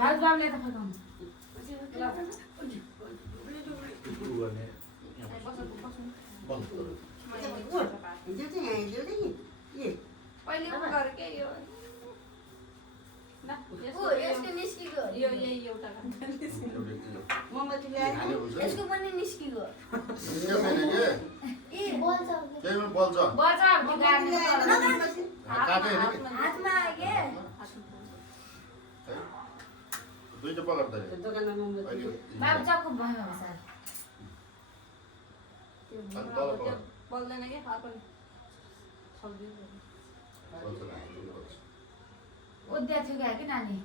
भात बाबले त फकाउनु पहिले गर के यो यसको निस्किगयो यो यही एउटा मोमबत्ती ल्यायो यसको पनि निस्किगयो ए बोल्छ केमा बोल्छ बजा काटे नि हातमा आके दुईटा पकड्दै दोकानमा मोमबत्ती बाबु चक्कु भयो सर बोल्दैन के हात पनि सक्दिन उद्या थियो कि नानी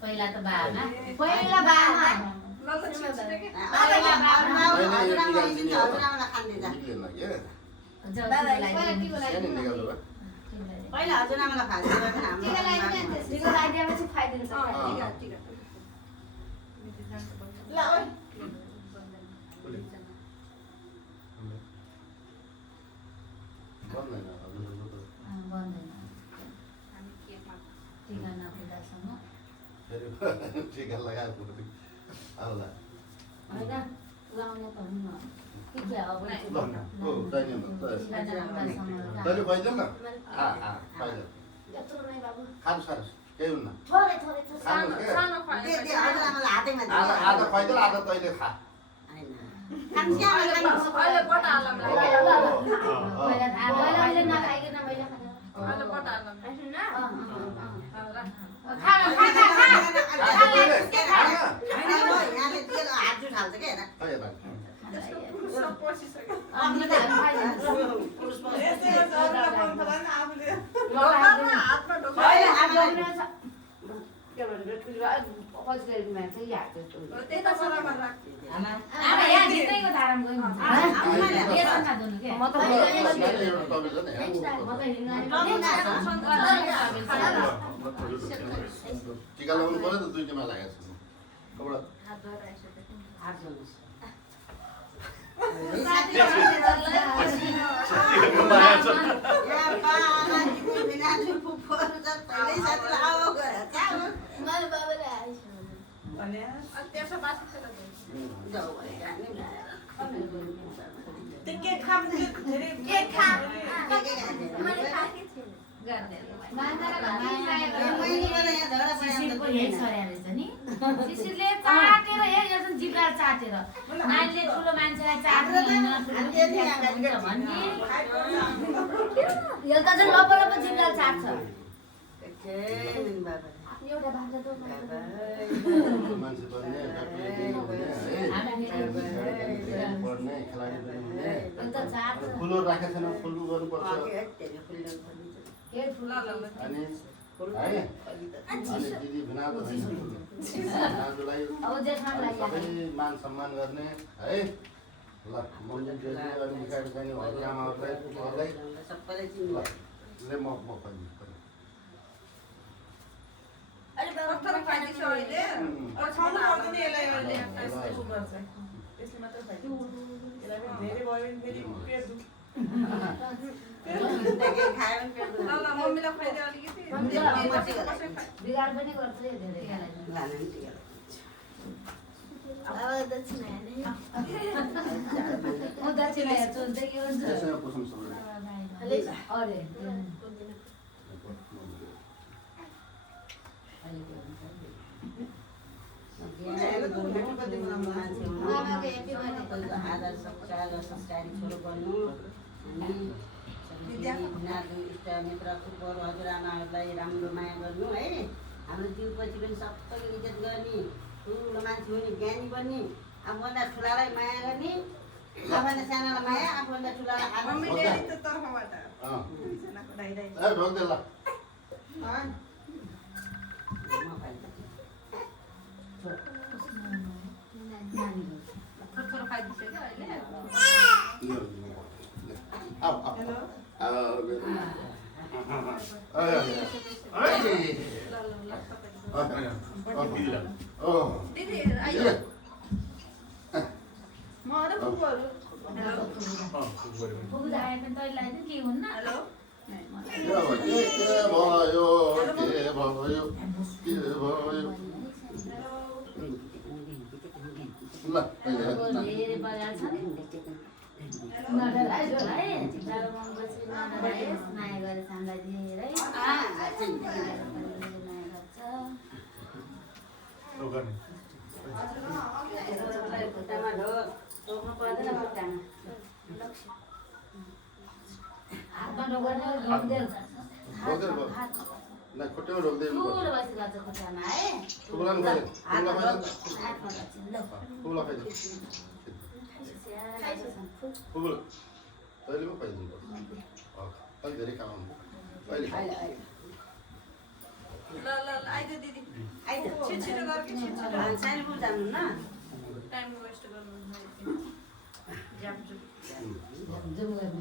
पहिला त बामा पहिला बामा पहिला हजुरआमालाई खादिदिनु लगाइदिएपछि खुवाइदिनु सक्छ ल ओइ टीका लगाएर पुग्यो आउला हैन लाउने त हुन्न के के अब ओ चाहिएन तैले खुवाइदेऊ न खुवाइदेऊ यत्रो नै बाबु खानु सानो केही हुन्न थोरै थोरै सानो सानो दे दे हजुरआमालाई हातैमा दे आधा खुवाइदेऊ आधा तैले खा अहिले बटा हालम पहिला अहिले नखाइकन मैले खानु अहिले बटा हालम हैन खा यहाँले तेल हात जुठाल्छ के हेर सब पसिसक्यो अनि त हातमा ढोका त्यही त सरामा राख्छु आमा यहाँ भित्रैको धारामा गयो हुन्छ यसमा धुनु के म त टीका लगाउनु पर्यो त दुईटामा लगाएको छु कपडा हात जोड्नुस् त्यसो बासी शिशिरले चाटेर हेर्छन् जिब्रा चाटेर नानीले ठुलो मान्छेलाई चाट्दैन भन्ने यो त चाहिँ लप लप जिब्रा चाट्छ एउटा भान्जा त मान्छे पर्ने पढ्ने खेलाडी अन्त चाट्छ फुलहरू राखेको छैन फुल गर्नुपर्छ अनि है अनि दिदी भिनाजु भिनाजुलाई अब जेठमालाई सबै मान सम्मान गर्ने है ल मन्दिर देवी अनि मिठाई खाने हजुर आमाहरूलाई सबैलाई चिन्नु ले म पनि अहिले भर्खर खाइदिन्छु अहिले अब खाउनु पर्दैन यसलाई अहिले यसले उ गर्छ त्यसले मात्र खाइदिन्छ यसलाई पनि धेरै भयो भने फेरि पेट दुख्छ ल ल मम्मीलाई खुवाइदियो अलिकति बिगार पनि गर्छ यो धेरै म दक्षिणा हेर्छु हुन्छ के हुन्छ त्यसैमा पुछौँ सबैले अरे संस्कारी छोरो बन्नु अनि इष्टमित्र फुटबल हजुरआमाहरूलाई राम्रो माया गर्नु है हाम्रो जिउपछि पनि सबैले इज्जत गर्ने ठुलो मान्छे हुने ज्ञानी बन्ने आफूभन्दा ठुलालाई माया गर्ने आफूभन्दा सानालाई माया आफूभन्दा ठुलालाई मम्मी आदर ड्याडी त तर्फबाट जनाको दाइ दाइ ए भोग्दै ल छोरो खाइदिन्छ क्या अहिले आऊ हेलो दिदी आइयो म अरे फुपूहरू पुग्दा आए पनि तैँले लगाइदिनु के हुन्न हेलो धेरै बजार छ नडराइज होला है चितारो मङ्गोसी नडराइज माया गरेछ हामीलाई धेरै माया गर्छ खुट्टामा ढो टोक्नु पर्दैन खुट्टामा हातमा डोगर्ने रोक्दैन ना खुट्टामा रोक्दै ठुलो बसिरहेको छ खुट्टामा है फुकुलान खाइदियो हातमा लाग्छ ल फुकुला खाइदियो फुकुल तैँले पो खाइदिनु पर्छ तैँले धेरै खानु कहिले खाऊ ल ल आइज दिदी आइज छिटो गर कि छिटो सानीपुर जानु न टाइम वेस्ट गर्नु जान्छु जुम गर्ने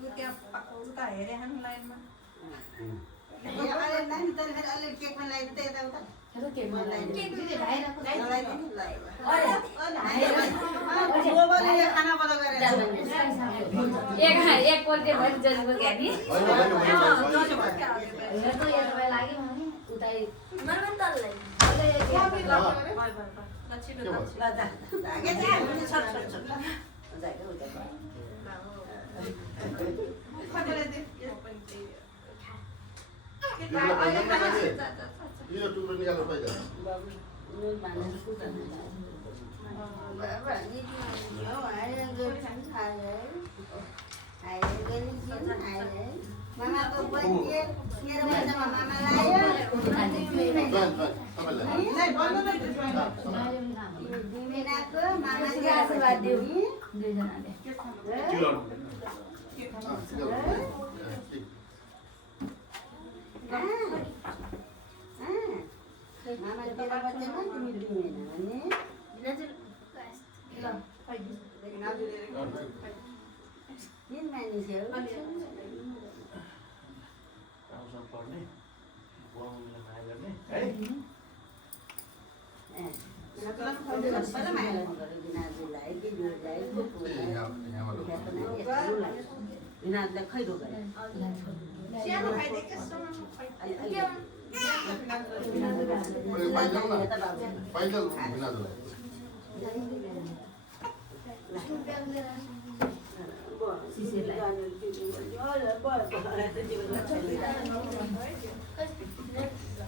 उ त्यहाँ उता हेरे हान लाइनमा अरे नानी तैँले फेरि अलिअलि केक पनि लगाइदिँदै यताउता के दिदी भाइराको लगाइदिनु अरे खाना बल गरेर एक पोल्टे भरि जलेको क्या नि हेर्नु यो तपाईँ लाग्यो भने उतै छिटो ल जा आगे जा छोड छोड छोड जाके उता यो टुक्रो निकाल्नु पाइन्छ बाबु नुन भान्ने कुटा बाबा नि यो आयो गर्छन् आयो आयो गरिन्छन् आयो मामाको बच्चे मेरो बच्चामा मामा लायो दिमेनाको मामाले आशीर्वाद दिउ दुईजनाले मामा तेरो बच्चामा तिमी दिमेन भने किन मानिस हो सबैलाई माया गर्नु दिनाजुलाई दिदीहरूलाई दिनाजुलाई खैरो गरे सानो खाइदिए के पाइजल भिनाजु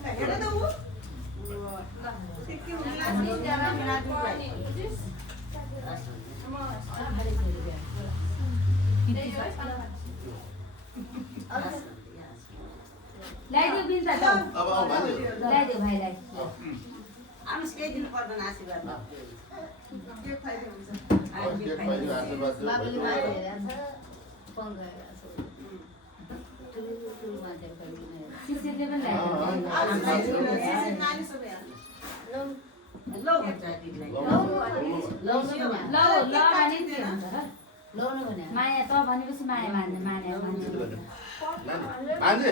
हेर त उ सिक्किम ल्याइदियो बिन्ता त अब आऊ भाइ ल्याइदियो भाइलाई आउनुहोस् केही दिनु पर्दैन आशीर्वाद के खाइदिए हुन्छ केक पाइदियो आशीर्वाद दियो बाबुले माया हेरेको छ फोन गरेर नानी सब यहाँ लौ भन्छ दिदीलाई ल भने के हुन्छ र लाउनु भने माया त भनेपछि माया मान्ने माने मान्छे